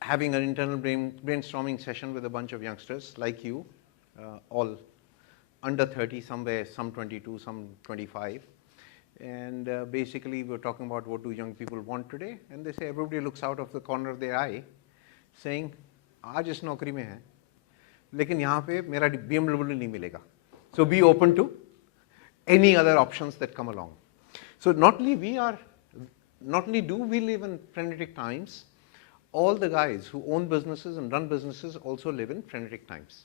having an internal brainstorming session with a bunch of youngsters like you, all under 30, somewhere, some 22, some 25. And basically, we're talking about what do young people want today. And they say everybody looks out of the corner of their eye saying, आज इस नौकरी में है, लेकिन यहाँ पे मेरा BMW नहीं मिलेगा. So be open to any other options that come along. So not only do we live in frenetic times, all the guys who own businesses and run businesses also live in frenetic times.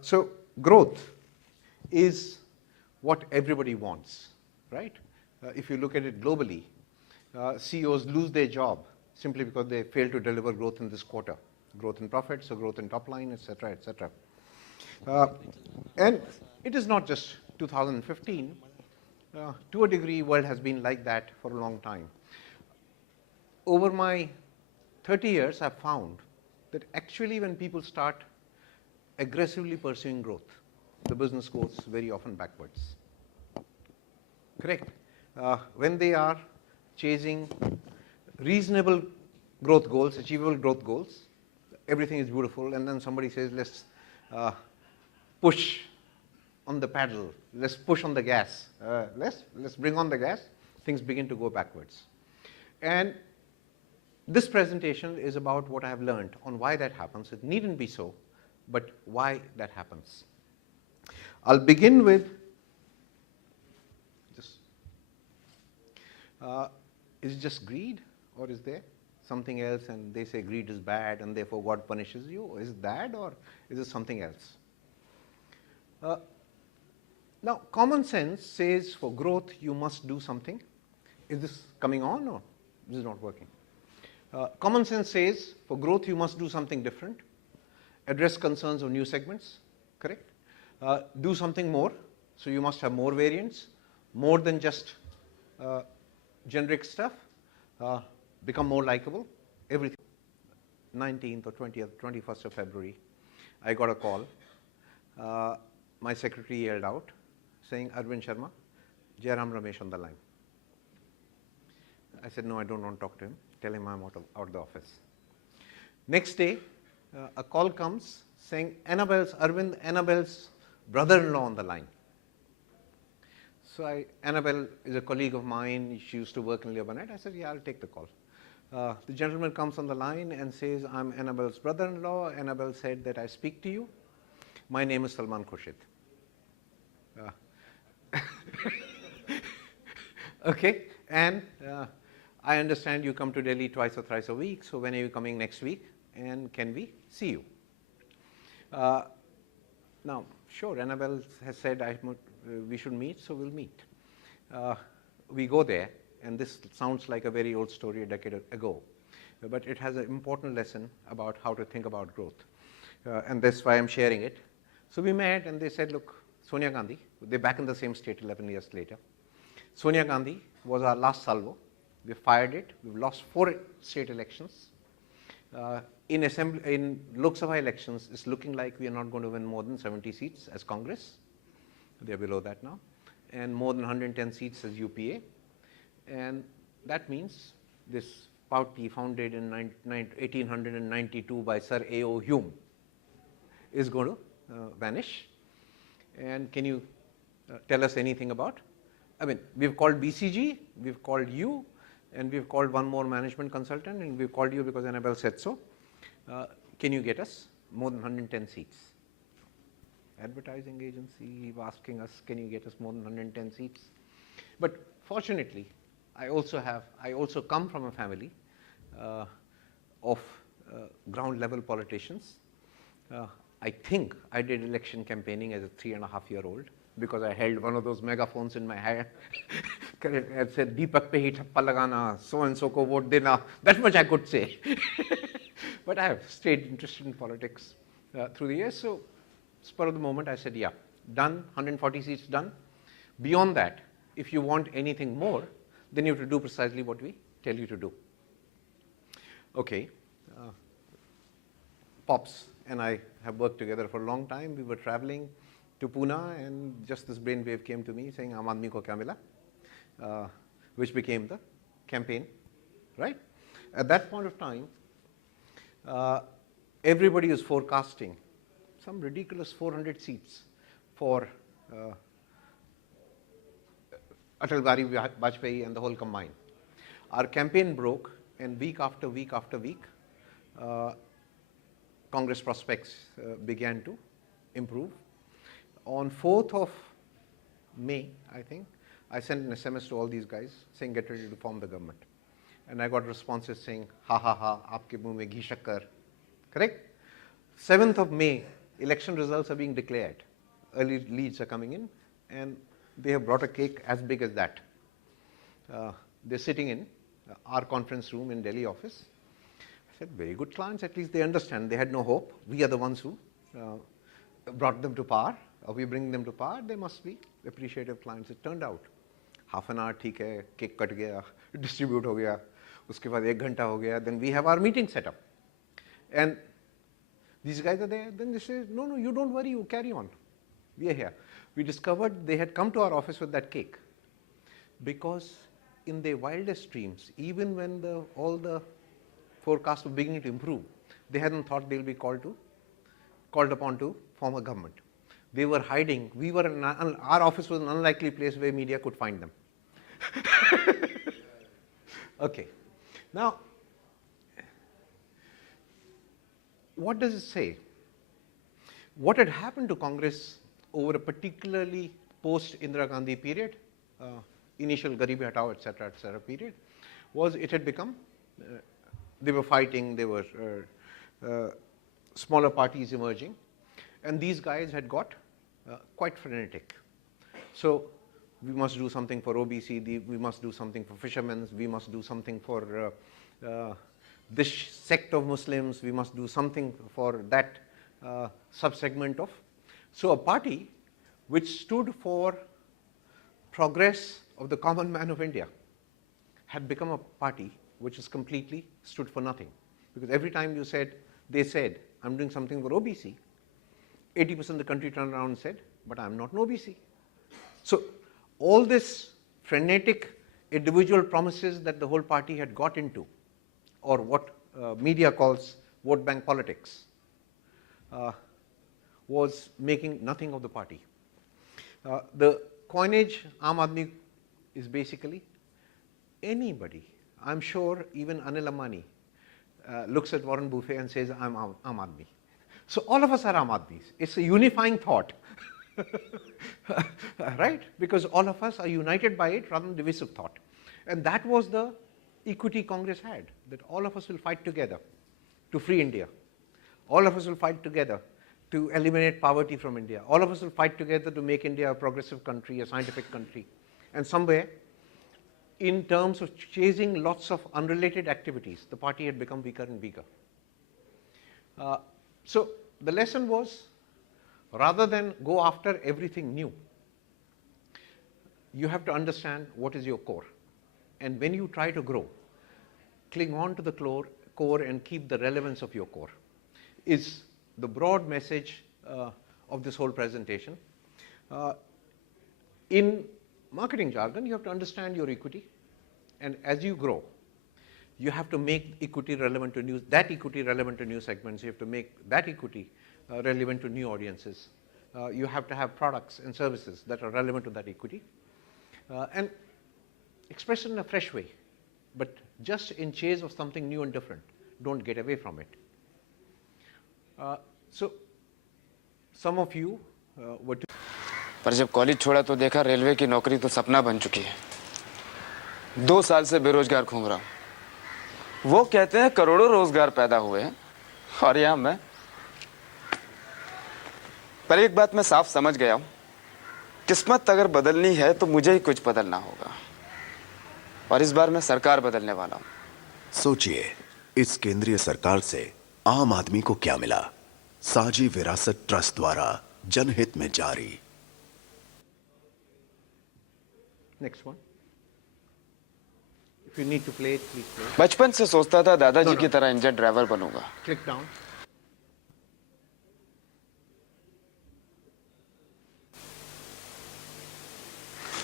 So growth is what everybody wants, right? If you look at it globally, CEOs lose their job simply because they fail to deliver growth in this quarter, growth in profits or growth in top line, etc., etc. And it is not just 2015. To a degree, world has been like that for a long time. Over my 30 years, I've found that actually when people start aggressively pursuing growth, the business goes very often backwards. Correct? When they are chasing reasonable growth goals, achievable growth goals, everything is beautiful, and then somebody says, let's push on the pedal, let's push on the gas, let's bring on the gas, things begin to go backwards. And this presentation is about what I have learned on why that happens. It needn't be so, but why that happens. I'll begin with just, is it just greed, or is there something else? And they say greed is bad and therefore God punishes you. Is it that, or is it something else? Now, common sense says for growth you must do something. Is this coming on, or is it not working? Common sense says for growth you must do something different, address concerns of new segments, correct? Do something more, so you must have more variants, more than just generic stuff, become more likable, everything. 19th or 20th, 21st of February, I got a call. My secretary yelled out, saying, Arvind Sharma, Jairam Ramesh on the line. I said, no, I don't want to talk to him. Tell him I'm out of the office. Next day, a call comes saying, Annabelle's brother-in-law on the line. So Annabelle is a colleague of mine. She used to work in Lebanon. I said, yeah, I'll take the call. The gentleman comes on the line and says, I'm Annabelle's brother-in-law. Annabelle said that I speak to you. My name is Salman Khurshid. Okay, and I understand you come to Delhi twice or thrice a week, so when are you coming next week, and can we see you? Now, sure, Annabelle has said we should meet, so we'll meet. We go there, and this sounds like a very old story a decade ago, but it has an important lesson about how to think about growth, and that's why I'm sharing it. So we met, and they said, look, Sonia Gandhi, they're back in the same state 11 years later. Sonia Gandhi was our last salvo. We fired it. We've lost 4 state elections. In Lok Sabha elections, it's looking like we are not going to win more than 70 seats as Congress. They're below that now. And more than 110 seats as UPA. And that means this party founded in 1892 by Sir A.O. Hume is going to vanish. And can you tell us anything about? I mean, we've called BCG, we've called you, and we've called one more management consultant, and we've called you because Annabelle said so. Can you get us more than 110 seats? Advertising agency asking us, can you get us more than 110 seats? But fortunately, I also come from a family of ground level politicians. I think I did election campaigning as a 3.5-year-old because I held one of those megaphones in my hand and said, Deepak pe hi thappa lagana, so and so ko vote dena. That much I could say. But I have stayed interested in politics through the years. So, spur of the moment, I said, yeah, done, 140 seats done. Beyond that, if you want anything more, then you have to do precisely what we tell you to do. Okay. Pops and I have worked together for a long time. We were traveling to Pune, and just this brainwave came to me saying, Aam Aadmi ko kya mila? Which became the campaign right? At that point of time, everybody was forecasting some ridiculous 400 seats for Atal Bihari Vajpayee and the whole combined. Our campaign broke, and week after week after week, Congress prospects began to improve. On 4th of May, I think, I sent an SMS to all these guys saying, get ready to form the government. And I got responses saying, ha ha ha, aapke muh mein ghee shakkar. Correct? 7th of May, election results are being declared. Early leads are coming in, and they have brought a cake as big as that. They're sitting in our conference room in Delhi office. I said, very good clients, at least they understand. They had no hope. We are the ones who brought them to power. We bring them to power. They must be appreciative clients. It turned out, half an hour, theek hai, cake cut gaya, distribute ho gaya, uske baad 1 ghanta ho gaya, then we have our meeting set up. And these guys are there, then they say, no, no, you don't worry, you carry on. We are here. We discovered they had come to our office with that cake because in their wildest dreams, even when all the forecasts were beginning to improve, they hadn't thought they'll be called upon to form a government. They were hiding. Our office was an unlikely place where media could find them. Okay. Now, what does it say? What had happened to Congress over a particularly post-Indira Gandhi period, initial Garibi Hatao, etc., period, was it had become, they were fighting, there were smaller parties emerging, and these guys had got quite frenetic. So we must do something for OBC, we must do something for fishermen, we must do something for this sect of Muslims, we must do something for that subsegment of. So a party which stood for progress of the common man of India had become a party which is completely stood for nothing. Because every time they said, I'm doing something for OBC, 80% of the country turned around and said, but I'm not an OBC. So all this frenetic individual promises that the whole party had got into, or what media calls vote bank politics, was making nothing of the party. The coinage Aam Aadmi is basically anybody. I'm sure even Anil Ambani looks at Warren Buffett and says, I'm Aam Aadmi. So all of us are Aam Aadmis. It's a unifying thought, right? Because all of us are united by it rather than divisive thought. And that was the equity Congress had, that all of us will fight together to free India. All of us will fight together to eliminate poverty from India. All of us will fight together to make India a progressive country, a scientific country. And somewhere, in terms of chasing lots of unrelated activities, the party had become weaker and weaker. So the lesson was, rather than go after everything new, you have to understand what is your core. And when you try to grow, cling on to the core and keep the relevance of your core, is the broad message of this whole presentation. In marketing jargon, you have to understand your equity, and as you grow, you have to make equity relevant to new segments. You have to make that equity relevant to new audiences. You have to have products and services that are relevant to that equity, and express it in a fresh way, but just in chase of something new and different. Don't get away from it. So some of you were to पर जब college छोड़ा तो देखा railway की नौकरी तो सपना बन चुकी है। 2 साल से बेरोजगार घूम रहा हूं। वो कहते हैं करोड़ों रोजगार पैदा हुए हैं और यहां मैं। पर एक बात मैं साफ समझ गया हूं, किस्मत अगर बदलनी है तो मुझे ही कुछ बदलना होगा, और इस बार मैं सरकार बदलने वाला हूं। सोचिए, इस केंद्रीय सरकार से आम आदमी को क्या मिला? साझी विरासत ट्रस्ट द्वारा जनहित में जारी। Next one. If you need to play it, please play. बचपन से सोचता था दादाजी की तरह इंजन ड्राइवर बनूंगा। Click down.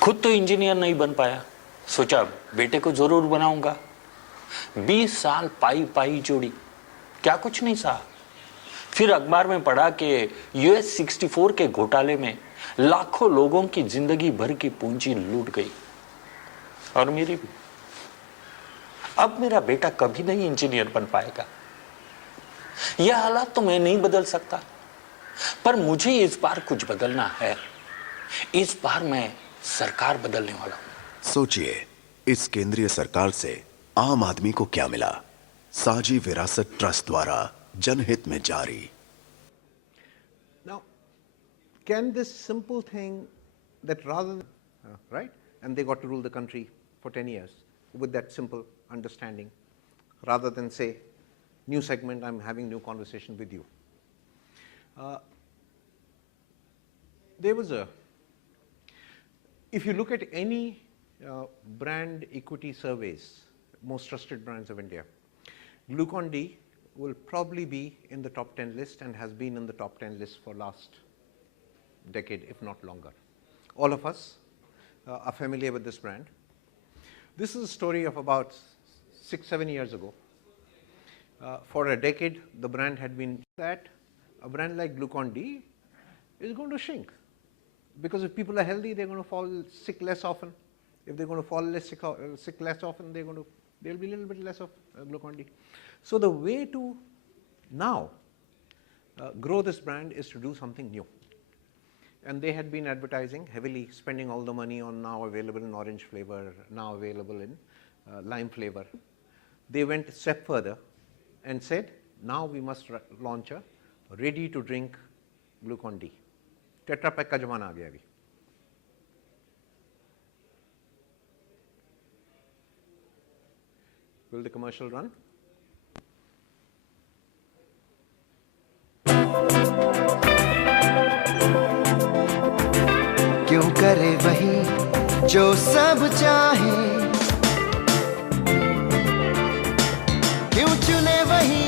खुद तो इंजीनियर नहीं बन पाया, सोचा बेटे को जरूर बनाऊंगा। 20 साल पाई पाई जोड़ी, क्या कुछ नहीं सहा। फिर अखबार में पढ़ा कि US 64 के घोटाले में लाखों लोगों की जिंदगी भर की पूंजी लूट गई, और मेरी भी। अब मेरा बेटा कभी नहीं इंजीनियर बन पाएगा। यह हालात तो मैं नहीं बदल सकता, पर मुझे इस बार कुछ बदलना है। इस बार मैं सरकार बदलने वाला हूं। सोचिए, इस केंद्रीय सरकार से आम आदमी को क्या मिला? साझी विरासत ट्रस्ट द्वारा जनहित में जारी। Now, can this simple thing that rather than, right, and they got to rule the country for 10 years with that simple understanding, rather than say, new segment, I'm having new conversation with you. There was a, if you look at any brand equity surveys, most trusted brands of India, Glucon-D will probably be in the top 10 list and has been in the top 10 list for last decade, if not longer. All of us are familiar with this brand. This is a story of about 6-7 years ago. For a decade, the brand had been that a brand like Glucon-D is going to shrink, because if people are healthy, they're going to fall sick less often. If they're going to fall sick less often, there'll be a little bit less of Glucon-D. So the way to now grow this brand is to do something new. And they had been advertising heavily, spending all the money on now available in orange flavor, now available in lime flavor. They went a step further and said, now we must launch a ready to drink Glucon-D. Tetra Pak का जमाना आ गया अभी. Will the commercial run? क्यों करे वही जो सब चाहे, क्यों चुने वही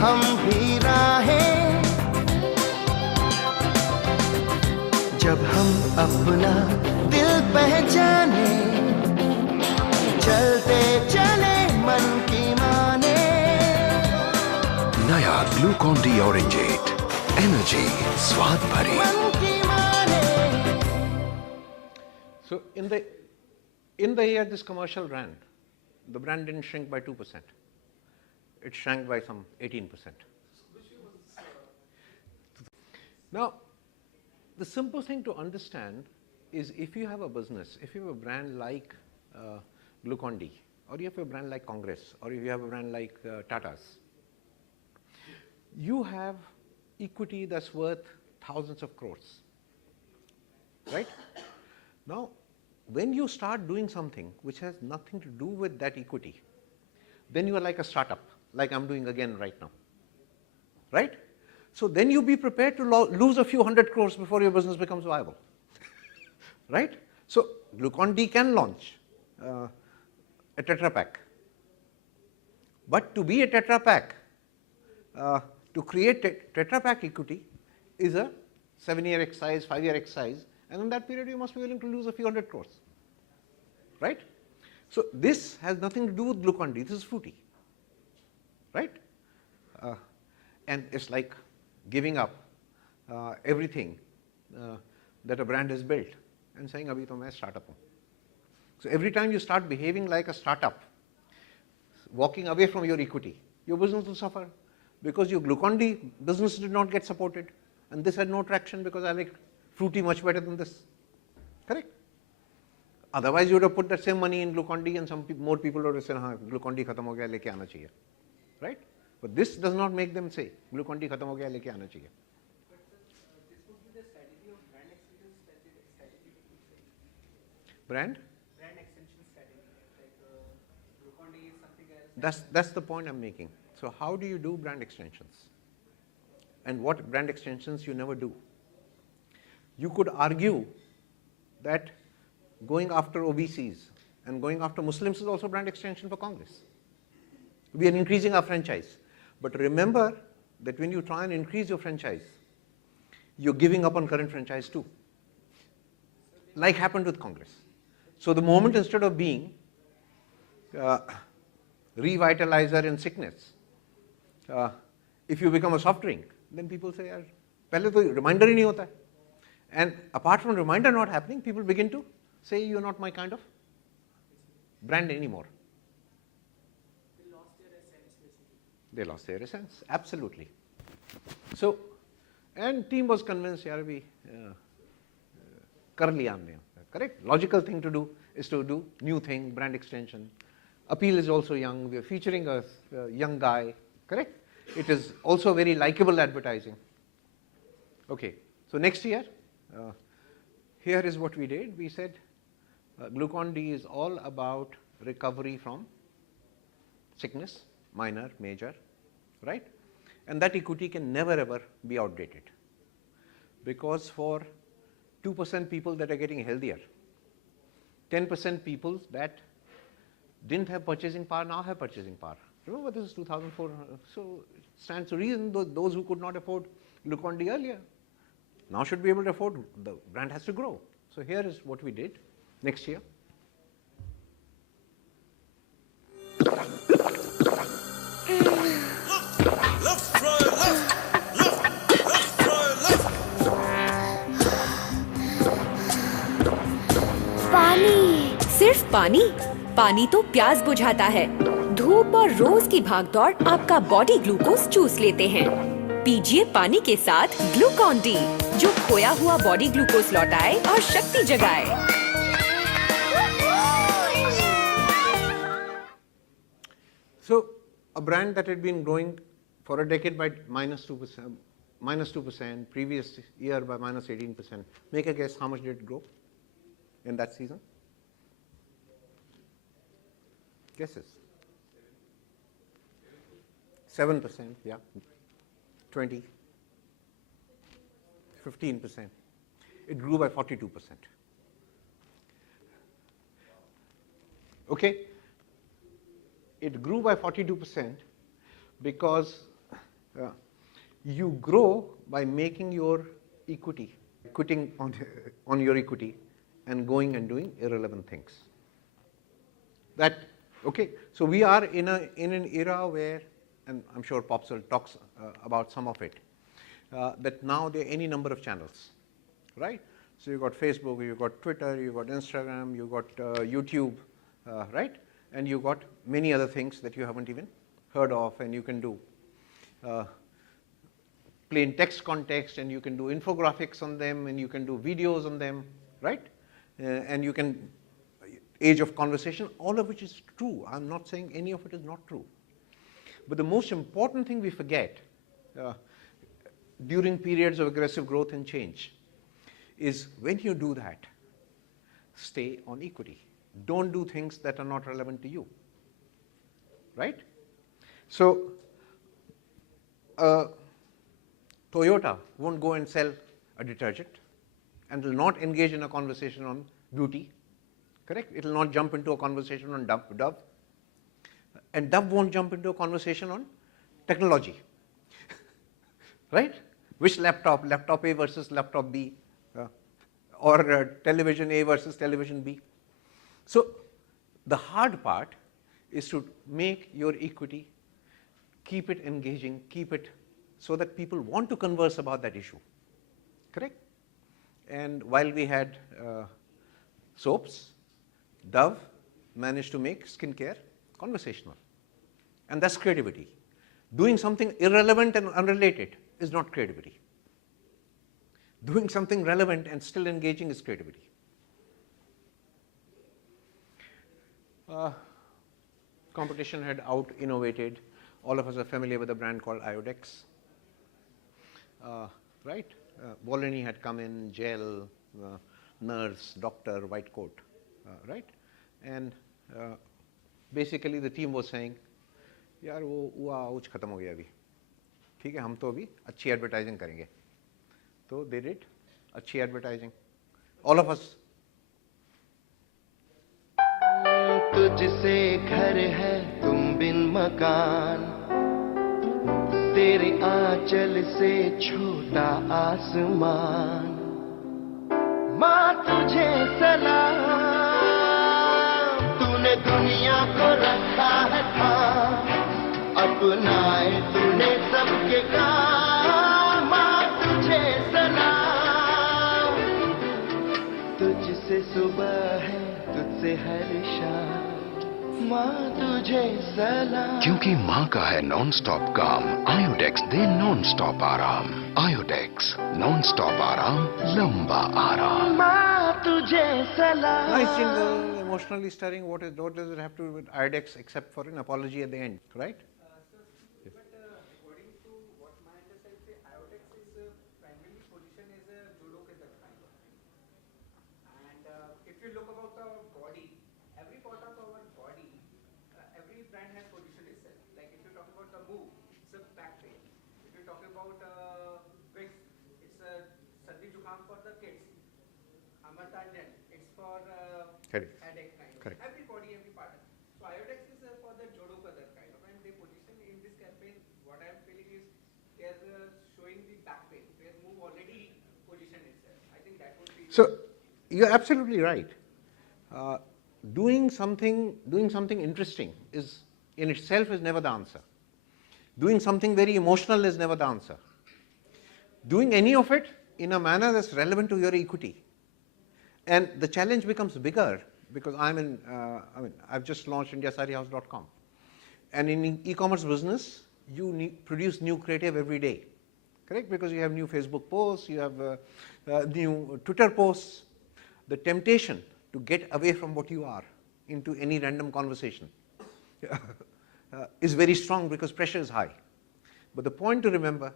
हम भी राहें, जब हम अपना दिल पहचाने, चलते चले मन की माने। नया ग्लूकॉन-डी ऑरेंज 8, एनर्जी स्वाद भरी। मन की माने। So in the year this commercial ran, the brand didn't shrink by 2%. It shrank by some 18%. Now, the simple thing to understand is, if you have a business, if you have a brand like Glucon-D, or you have a brand like Congress, or if you have a brand like Tata's, you have equity that's worth thousands of crores, right? Now, when you start doing something which has nothing to do with that equity, then you are like a startup, like I'm doing again right now, right? So then you be prepared to lose a few 100 crores before your business becomes viable, right? So Glucon-D can launch a Tetra Pak, but to be a Tetra Pak, to create Tetra Pak equity is a 7-year exercise, 5-year exercise, and in that period you must be willing to lose a few 100 crores, right? So this has nothing to do with Glucon-D, this is fruity, right? And it's like giving up everything that a brand has built and saying, abhi to main startup hu. So every time you start behaving like a startup, walking away from your equity, your business will suffer, because your Glucon-D business did not get supported, and this had no traction because I like fruity much better than this, correct? Otherwise you would have put that same money in Glucon-D and some more people would have said, हाँ Glucon-D खत्म हो गया लेके आना चाहिए, right? But this does not make them say Glucon-D खत्म हो गया लेके आना चाहिए. Brand? Brand extension strategy, like Glucon-D is something else. That's the point I'm making. So how do you do brand extensions? And what brand extensions you never do? You could argue that going after OBCs and going after Muslims is also brand extension for Congress. We are increasing our franchise. But remember that when you try and increase your franchise, you're giving up on current franchise too, like happened with Congress. So the moment, instead of being revitalizer in sickness. If you become a soft drink, then people say, यार पहले तो reminder ही नहीं होता है. And apart from reminder not happening, people begin to say, you're not my kind of brand anymore. They lost their essence, absolutely. So, and team was convinced, yaar we kar liya humne. Correct? Logical thing to do is to do new thing, brand extension. Appeal is also young. We are featuring a young guy. Correct? It is also very likable advertising. Okay. So next year, here is what we did. We said Glucon-D is all about recovery from sickness, minor, major, right? And that equity can never ever be outdated, because for 2% people that are getting healthier, 10% people that didn't have purchasing power now have purchasing power. Remember, this is 2004, so it stands to reason those who could not afford Glucon-D earlier now should be able to afford. The brand has to grow. So here is what we did next year. पानी, सिर्फ पानी? पानी तो प्यास बुझाता है। धूप और रोज की भागदौड़ आपका बॉडी ग्लूकोज चूस लेते हैं। पीजिए पानी के साथ ग्लूकॉन-डी, जो खोया हुआ बॉडी ग्लूकोज लौटाए और शक्ति जगाए। So a brand that had been growing for a decade by -2%, previous year by -18%. Make a guess, how much did it grow in that season? Guesses? 7%, yeah. 20, 15%. It grew by 42%. Okay? It grew by 42% because you grow by making your equity, quitting on your equity and going and doing irrelevant things. That, okay, so we are in an era where, and I'm sure Popsel talks about some of it, that now there are any number of channels, right? So you've got Facebook, you've got Twitter, you've got Instagram, you've got YouTube, right? And you've got many other things that you haven't even heard of, and you can do plain text context, and you can do infographics on them, and you can do videos on them, right? And you can, age of conversation, all of which is true. I'm not saying any of it is not true. But the most important thing we forget during periods of aggressive growth and change is when you do that, stay on equity. Don't do things that are not relevant to you, right? So Toyota won't go and sell a detergent and will not engage in a conversation on beauty, correct? It will not jump into a conversation on Dove. And Dove won't jump into a conversation on technology, right? Which laptop A versus laptop B, or television A versus television B. So the hard part is to make your equity, keep it engaging, keep it so that people want to converse about that issue, correct? And while we had soaps, Dove managed to make skincare conversational. And that's creativity. Doing something irrelevant and unrelated is not creativity. Doing something relevant and still engaging is creativity. Competition had out-innovated. All of us are familiar with a brand called Iodex, right? Volini had come in, gel, nurse, doctor, white coat, right? And basically the team was saying, यार वो ouch खत्म हो गया अभी, ठीक है, हम तो अभी अच्छी एडवर्टाइजिंग करेंगे. तो they did अच्छी एडवर्टाइजिंग. All of us. तुझसे घर है तुम बिन मकान, तेरे आंचल से छोटा आसमान, माँ तुझे सलाम, तू तूने दुनिया को रखा है था, अपनाए तूने सबके काम, तुझे सलाम। तुझसे सुबह है, तुझसे हर शाम, माँ तुझे सलाम। क्योंकि माँ का है नॉन स्टॉप काम, आयोडेक्स दे नॉन स्टॉप आराम। आयोडेक्स नॉन स्टॉप आराम, लंबा आराम। माँ तुझे सलाम। Nice jingle, emotionally stirring. What does it have to do with IDEX except for an apology at the end, right? According to what my understanding say, IOTEX is primarily position as a judo ke tar kind of thing. And if you look about the body, every part of our body, every brand has positioned itself. Like if you talk about the move, it's a back pain. If you talk about Vicks, it's a sardi jukham for the kids. Amartanjan, it's for Correct. headache kind of. Correct. Every body, every part. So IOTEX is for the jodo kadar kind of, and they position in this campaign. What I am feeling is they are showing the back pain. Their move already positioned itself. I think that would be. So you're absolutely right. Doing something interesting is in itself is never the answer. Doing something very emotional is never the answer. Doing any of it in a manner that's relevant to your equity. And the challenge becomes bigger because I've just launched indiasarihouse.com. And in e-commerce business, you produce new creative every day, correct? Because you have new Facebook posts, you have new Twitter posts. The temptation to get away from what you are into any random conversation is very strong because pressure is high. But the point to remember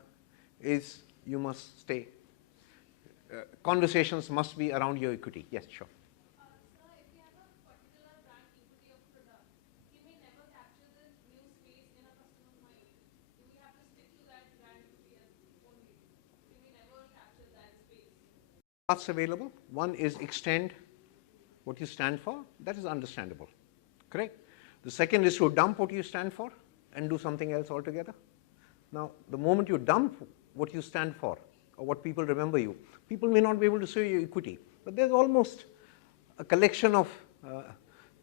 is you must stay. Conversations must be around your equity. Yes, sure. Sir, if you have a particular brand equity of product, you may never capture the new space in a customer's mind. You may have to stick to that brand equity only. You may never capture that space. Paths available. One is extend what you stand for. That is understandable, correct? The second is to dump what you stand for and do something else altogether. Now, the moment you dump what you stand for or what people remember you, people may not be able to show you equity. But there's almost a collection of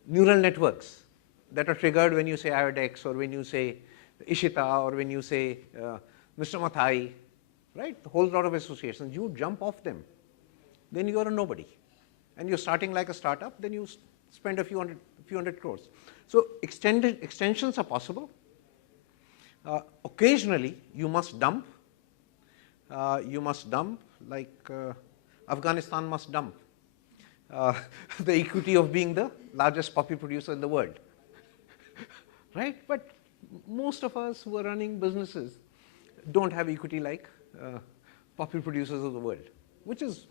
neural networks that are triggered when you say IODEX or when you say Ishita or when you say Mr. Mathai, right? A whole lot of associations. You jump off them, then you are a nobody. And you're starting like a startup, then you spend a few hundred crores. So extensions are possible. Occasionally, you must dump. Like Afghanistan must dump the equity of being the largest poppy producer in the world, right? But most of us who are running businesses don't have equity like poppy producers of the world, which is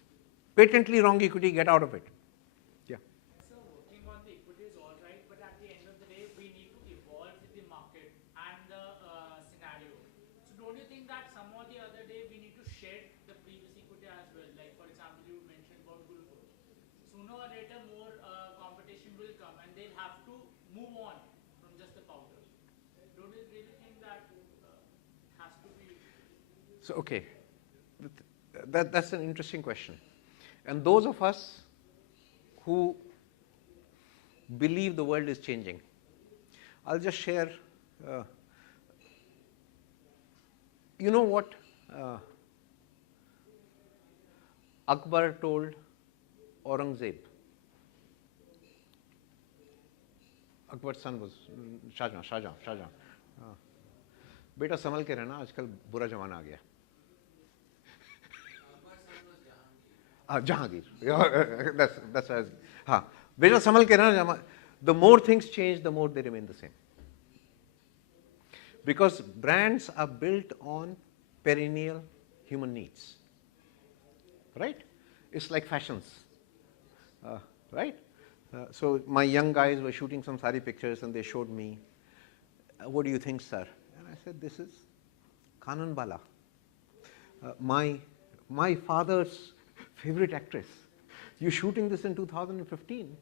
patently wrong equity. Get out of it. Yeah. So working on the equity is all right, but at the end of the day, we need to evolve with the market and the scenario. So don't you think that some or the other day we need to shed the previous equity as well? Like for example, you mentioned about glucose. Sooner or later, more competition will come, and they'll have to move on from just the powder. Don't you really think that has to be? So okay, that's an interesting question. And those of us who believe the world is changing, I'll just share, you know what Akbar told Aurangzeb? Akbar's son was Shahjahan. बेटा संभल के रहना, आजकल बुरा जमाना आ गया. Jahangir. That's बेटा संभल के रहना. The more things change, the more they remain the same. Because brands are built on perennial human needs, right? It's like fashions, right? So my young guys were shooting some sari pictures and they showed me, what do you think, sir? And I said, this is Kanan Bala, my father's favorite actress. You're shooting this in 2015.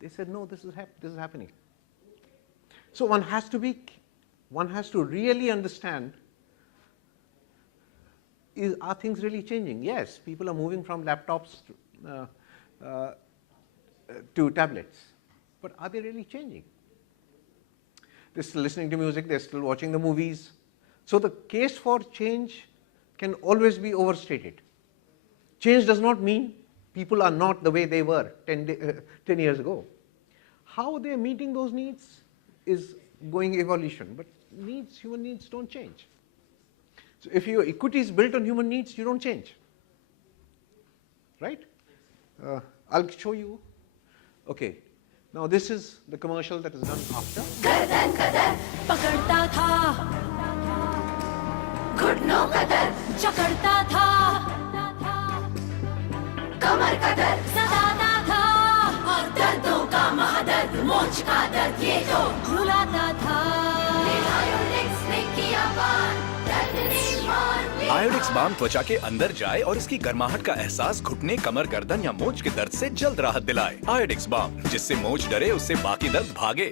They said, no, this is happening. So one has to really understand, are things really changing? Yes, people are moving from laptops to tablets. But are they really changing? They're still listening to music, they're still watching the movies. So the case for change can always be overstated. Change does not mean people are not the way they were 10 years ago. How they're meeting those needs is going evolution, but human needs don't change. So if your equity is built on human needs, you don't change. Right? I'll show you. Okay. Now this is the commercial that is done after. गर्दन कदर पकड़ता था, घुटनों कदर जकड़ता था, कमर कदर सताता था, और दर्दों का महादर्द मोच का दर्द ये तो रुलाता था। आयोडेक्स ने किया पार, दर्द ने मार लिया। आयोडेक्स बाम त्वचा के अंदर जाए और इसकी गर्माहट का एहसास घुटने, कमर, गर्दन या मोच के दर्द से जल्द राहत दिलाए। आयोडेक्स बाम, जिससे मोच डरे उससे बाकी दर्द भागे।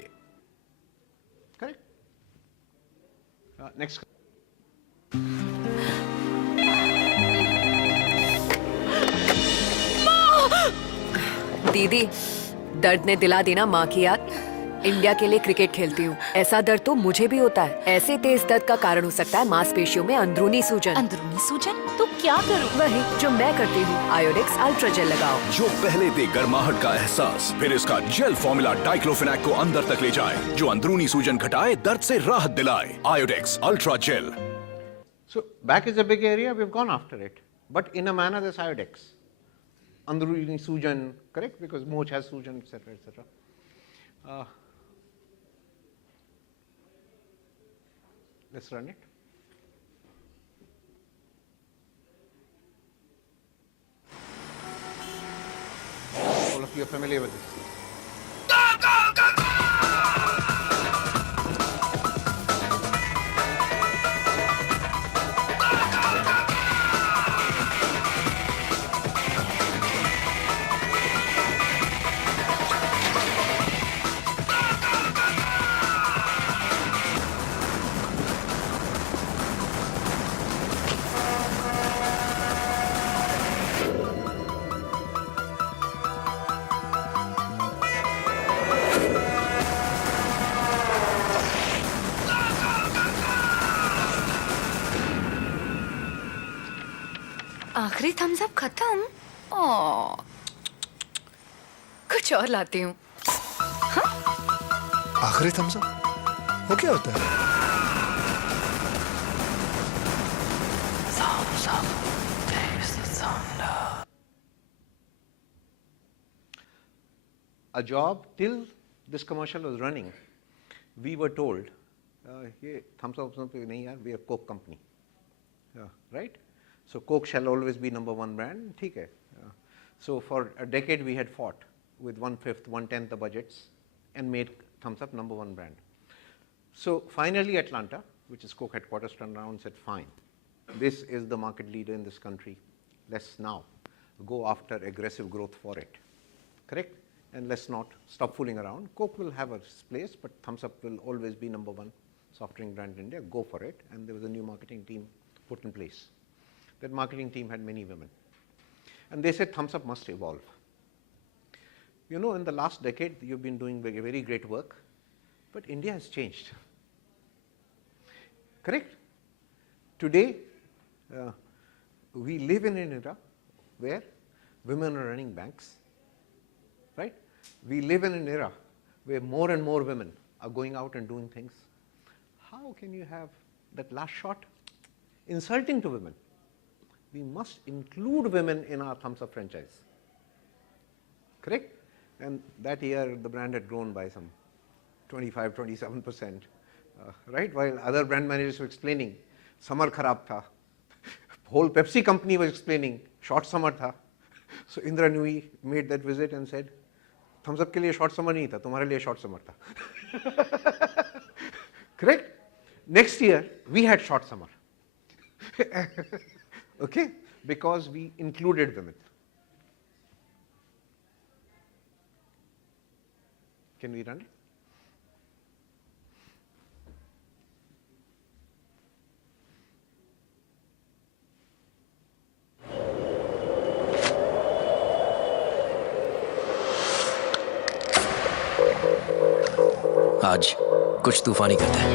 Correct? Next. दीदी, दर्द ने दिला दी ना माँ की याद। इंडिया के लिए क्रिकेट खेलती हूँ, ऐसा दर्द तो मुझे भी होता है। ऐसे तेज दर्द का कारण हो सकता है मांसपेशियों में अंदरूनी सूजन। अंदरूनी सूजन? तो क्या करूँ? वही जो मैं करती हूँ, आयोडेक्स अल्ट्रा जेल लगाओ, जो पहले दे गर्माहट का एहसास, फिर इसका जेल फॉर्मूला डाइक्लोफेनाक को अंदर तक ले जाए, जो अंदरूनी सूजन घटाए, दर्द से राहत दिलाए। Iodex ultra gel. So back is a big area, we've gone after it, but in a manner that's Iodex. Andruni Sujan, correct? Because Moch has Sujan, etc., etc. Let's run it. All of you are familiar with this. आखिरी Thums up खत्म। ओह, कुछ और लाती हूँ। आखिरी Thums up वो क्या होता है? A job till this commercial was running, we were told, ये thumbs up पे नहीं यार, we are Coke company, right? So Coke shall always be number one brand, ठीक है. So for a decade we had fought with 1/5, 1/10 the budgets and made thumbs up number one brand. So finally Atlanta, which is Coke headquarters, turned around and said, fine, this is the market leader in this country. Let's now go after aggressive growth for it, correct? And let's not stop fooling around. Coke will have its place, but thumbs up will always be number one soft drink brand in India. Go for it. And there was a new marketing team put in place. That marketing team had many women. And they said thumbs up must evolve. You know, in the last decade, you've been doing very, very great work, but India has changed. Correct? Today, we live in an era where women are running banks, right? We live in an era where more and more women are going out and doing things. How can you have that last shot? Insulting to women. We must include women in our thumbs up franchise. Correct? And that year the brand had grown by some 25, 27%, right? While other brand managers were explaining, summer kharab tha. Whole Pepsi company was explaining, short summer tha. So Indra Nui made that visit and said, thumbs up ke liye short summer nahi tha, tumhare liye short summer tha. Correct? Next year, we had short summer. Okay? Because we included women. Can we run it? आज कुछ तूफानी करते हैं।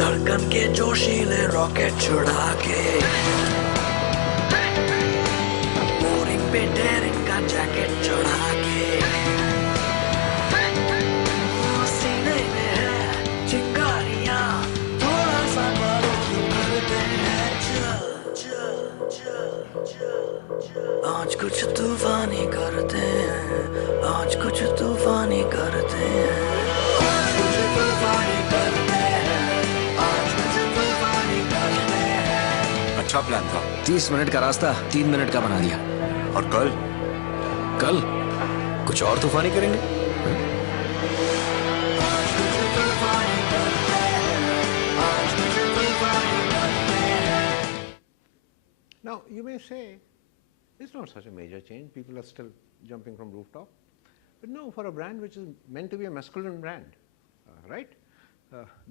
धड़कन के जोशीले rocket छुड़ा के बोरिंग पे डेरिंग का जैकेट चढ़ा के सीने में है चिंगारियां, थोड़ा सा बारूद भरते हैं। चल चल चल चल चल आज कुछ तूफानी करते हैं, आज कुछ तूफानी करते हैं, आज कुछ तूफानी करते हैं, आज कुछ तूफानी करते हैं। अच्छा प्लान था। 30 मिनट का रास्ता 3 मिनट का बना दिया। और कल कल कुछ और तूफानी करेंगे। Now, you may say, it's not such a major change. People are still jumping from rooftop. But no, for a brand which is meant to be a masculine brand, right?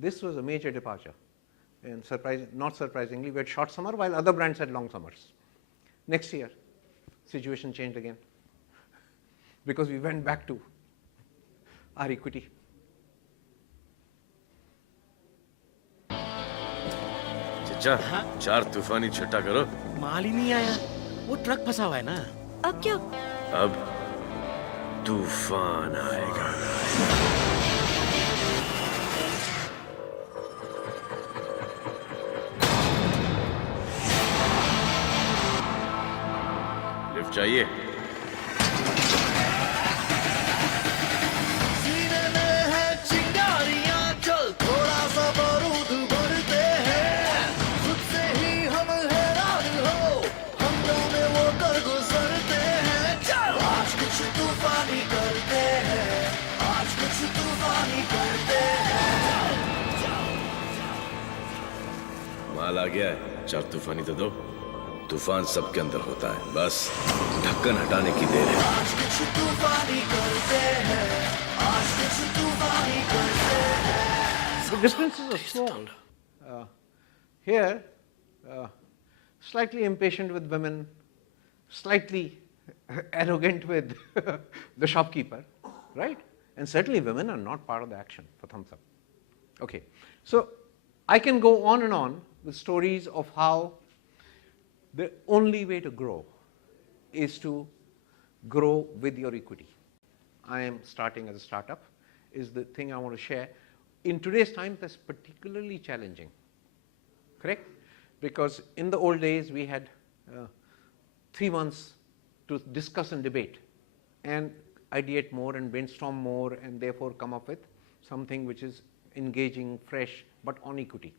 This was a major departure. And not surprisingly, we had short summer while other brands had long summers. Next year, situation changed again because we went back to our equity. चचा, 4 तूफानी छट्टा करो। माल ही नहीं आया, वो truck फंसा हुआ है ना। अब क्या? अब तूफान आएगा। लिफ्ट चाहिए? सीने में है चिंगारियां, चल थोड़ा सा बारूद भरते हैं। खुद से ही हम हैरान हो, हमलों में वो कर गुजरते हैं। चल आज कुछ तूफानी करते हैं, आज कुछ तूफानी करते हैं। माल आ गया है, 4 तूफानी तो दो। तूफान सबके अंदर होता है, बस ढक्कन हटाने की देर है। आज कुछ तूफानी करते हैं, आज कुछ तूफानी करते हैं। The differences are small. Here, slightly impatient with women, slightly arrogant with the shopkeeper, right? And certainly women are not part of the action for thumbs up. Okay, so I can go on and on with stories of how the only way to grow is to grow with your equity. I am starting as a startup, is the thing I want to share. In today's time, that's particularly challenging, correct? Because in the old days, we had 3 months to discuss and debate and ideate more and brainstorm more and therefore come up with something which is engaging, fresh, but on equity.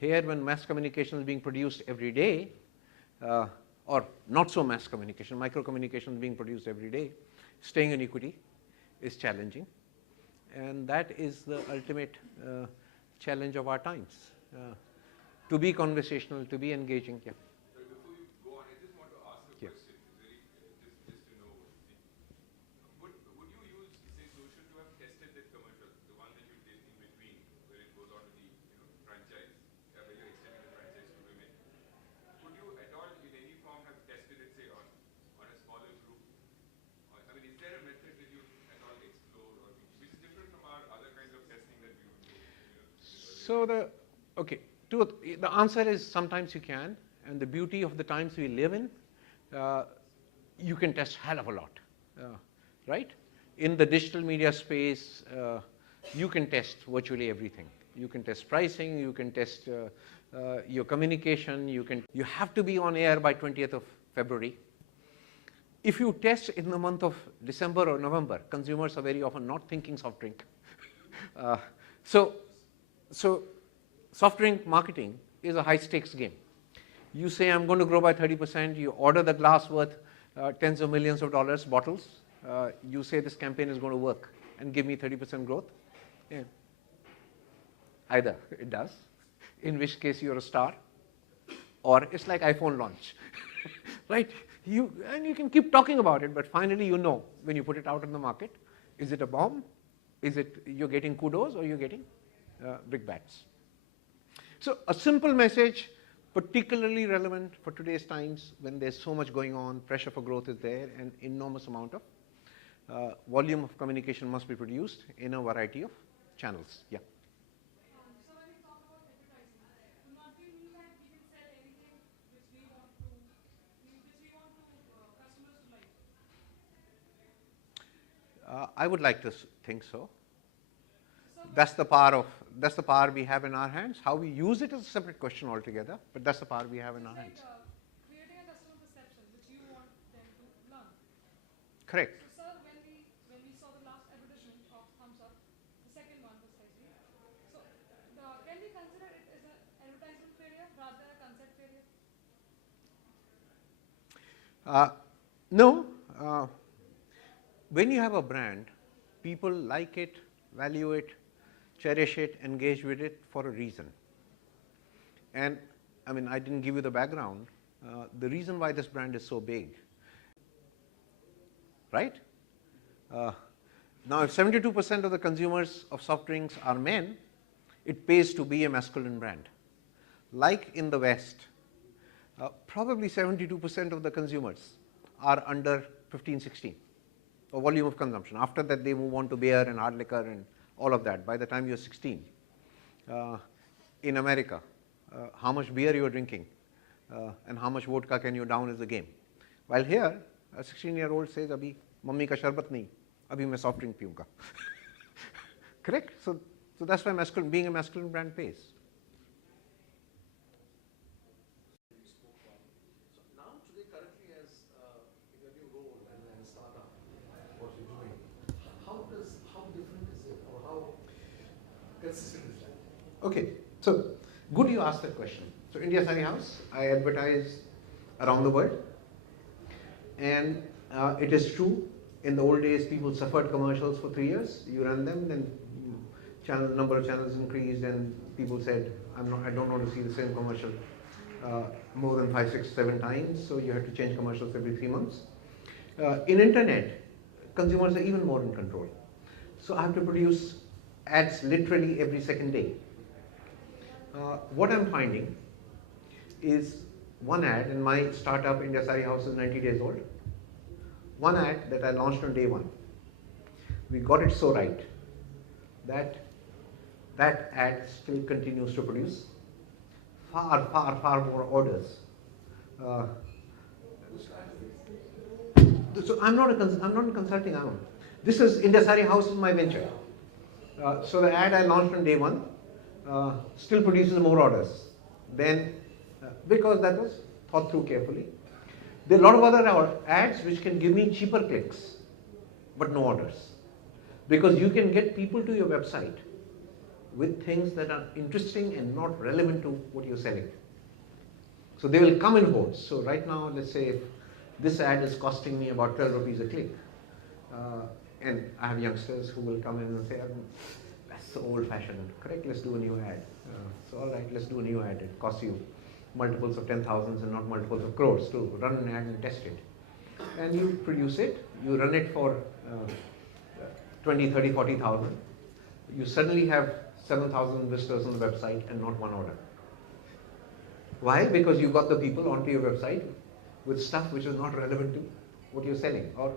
Here, when mass communication is being produced every day, or not so mass communication, micro communication is being produced every day, staying in equity is challenging. And that is the ultimate challenge of our times. To be conversational, to be engaging. Yeah. Before you go on, I just want to ask a question. Just to know. Would you use, say, social to have tested that commercial, the one that you did in between, where it goes on to the franchise, where you're extending the franchise to women? Could you at all, in any form, have tested it, say, on a smaller group? Or, I mean, is there a method that you at all explore, or which is different from our other kinds of testing that we would do? So the answer is sometimes you can, and the beauty of the times we live in, you can test hell of a lot, right? In the digital media space, you can test virtually everything. You can test pricing, you can test your communication, you have to be on air by 20th of February. If you test in the month of December or November, consumers are very often not thinking soft drink. So soft drink marketing is a high stakes game. You say, I'm going to grow by 30%, you order the glass worth tens of millions of dollars, bottles, you say this campaign is going to work and give me 30% growth. Yeah. Either it does, in which case you're a star, or it's like iPhone launch, right? You can keep talking about it, but finally you know when you put it out in the market, is it a bomb? Is it you're getting kudos or you're getting brickbats? So a simple message, particularly relevant for today's times when there's so much going on, pressure for growth is there, and enormous amount of volume of communication must be produced in a variety of channels. Yeah. So when we talk about advertising, do not we mean that we can sell anything which we want to, customers to like? I would like to think so. That's the power we have in our hands. How we use it is a separate question altogether, but that's the power we have in our hands. Creating a customer perception which you want them to learn. Correct. So sir, when we saw the last advertisement of Thumbs Up, the second one precisely. So can we consider it as an advertisement failure rather than a concept failure? No. When you have a brand, people like it, value it, cherish it, engage with it for a reason. And I mean, I didn't give you the background. The reason why this brand is so big, right? Now, if 72% of the consumers of soft drinks are men, it pays to be a masculine brand. Like in the West, probably 72% of the consumers are under 15, 16, or volume of consumption. After that, they move on to beer and hard liquor and all of that by the time you're 16. In America, how much beer you are drinking and how much vodka can you down is the game. While here, a 16-year-old says, "Abhi mummy ka sharbat nahi, abhi main soft drink piyunga." Correct? So that's why being a masculine brand pays. Now, today, currently, as in your new role and a startup, what you're doing, how different is it, or how consistent is that? Okay, so good you asked that question. So India Sari House, I advertise around the world, and it is true. In the old days, people suffered commercials for 3 years. You run them, then number of channels increased, and people said, I don't want to see the same commercial more than 5, 6, 7 times. So you have to change commercials every 3 months. In internet, consumers are even more in control. So I have to produce ads literally every second day. What I'm finding is one ad, in my startup India Sari House is 90 days old. One ad that I launched on day 1. We got it so right that that ad still continues to produce far, far, far more orders. So I'm not a consulting arm. This is India Sari House is my venture. So the ad I launched on day 1 still produces more orders than because that was thought through carefully. There are a lot of other ads which can give me cheaper clicks, but no orders, because you can get people to your website with things that are interesting and not relevant to what you're selling. So they will come in hordes. So right now, let's say if this ad is costing me about 12 rupees a click, and I have youngsters who will come in and say, that's so old-fashioned, correct? Let's do a new ad. So all right, let's do a new ad. It costs you multiples of 10,000s and not multiples of crores to run an ad and test it. And you produce it, you run it for 20, 30, 40,000. You suddenly have 7,000 visitors on the website and not one order. Why? Because you got the people onto your website with stuff which is not relevant to what you're selling or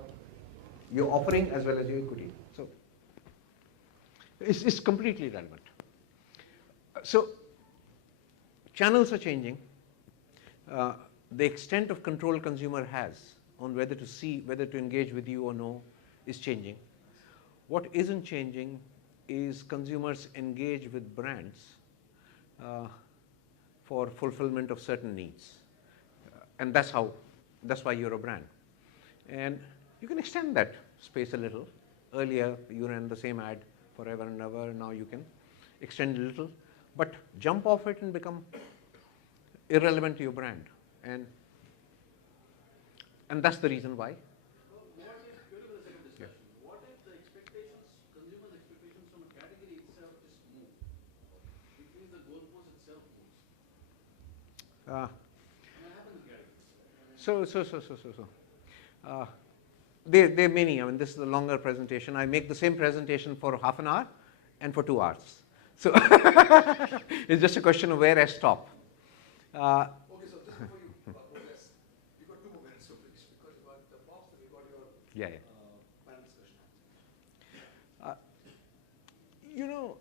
you're offering as well as your equity. So it's completely relevant. So channels are changing. The extent of control consumer has on whether to see, whether to engage with you or no is changing. What isn't changing is consumers engage with brands for fulfillment of certain needs. And that's why you're a brand. And you can extend that space a little. Earlier, you ran the same ad forever and ever. Now you can extend a little, but jump off it and become irrelevant to your brand. And that's the reason why. What if the expectations, consumers' expectations from a category itself just move? Which means the goalpost itself moves. What happens in categories? There are many. I mean, this is a longer presentation. I make the same presentation for half an hour and for 2 hours. So it's just a question of where I stop. Okay, so just before you more or less, you've got 2 more minutes to finish because you got the box and you got your panel discussion. You know,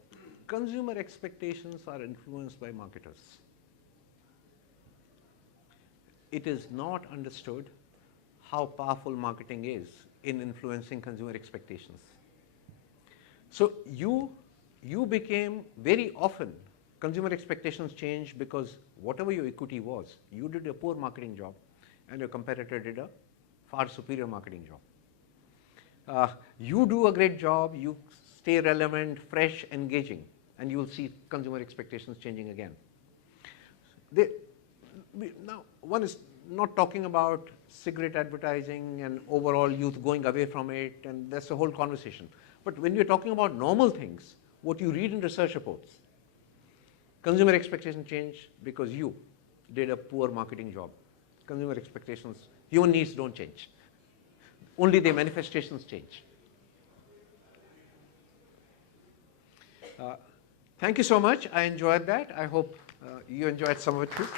consumer expectations are influenced by marketers. It is not understood how powerful marketing is in influencing consumer expectations. So you became very often, consumer expectations change because whatever your equity was, you did a poor marketing job and your competitor did a far superior marketing job. You do a great job, you stay relevant, fresh, engaging, and you will see consumer expectations changing again. Now, one is not talking about cigarette advertising and overall youth going away from it, and that's a whole conversation. But when you're talking about normal things, what you read in research reports, consumer expectations change because you did a poor marketing job. Consumer expectations, human needs don't change. Only their manifestations change. Thank you so much. I enjoyed that. I hope you enjoyed some of it too.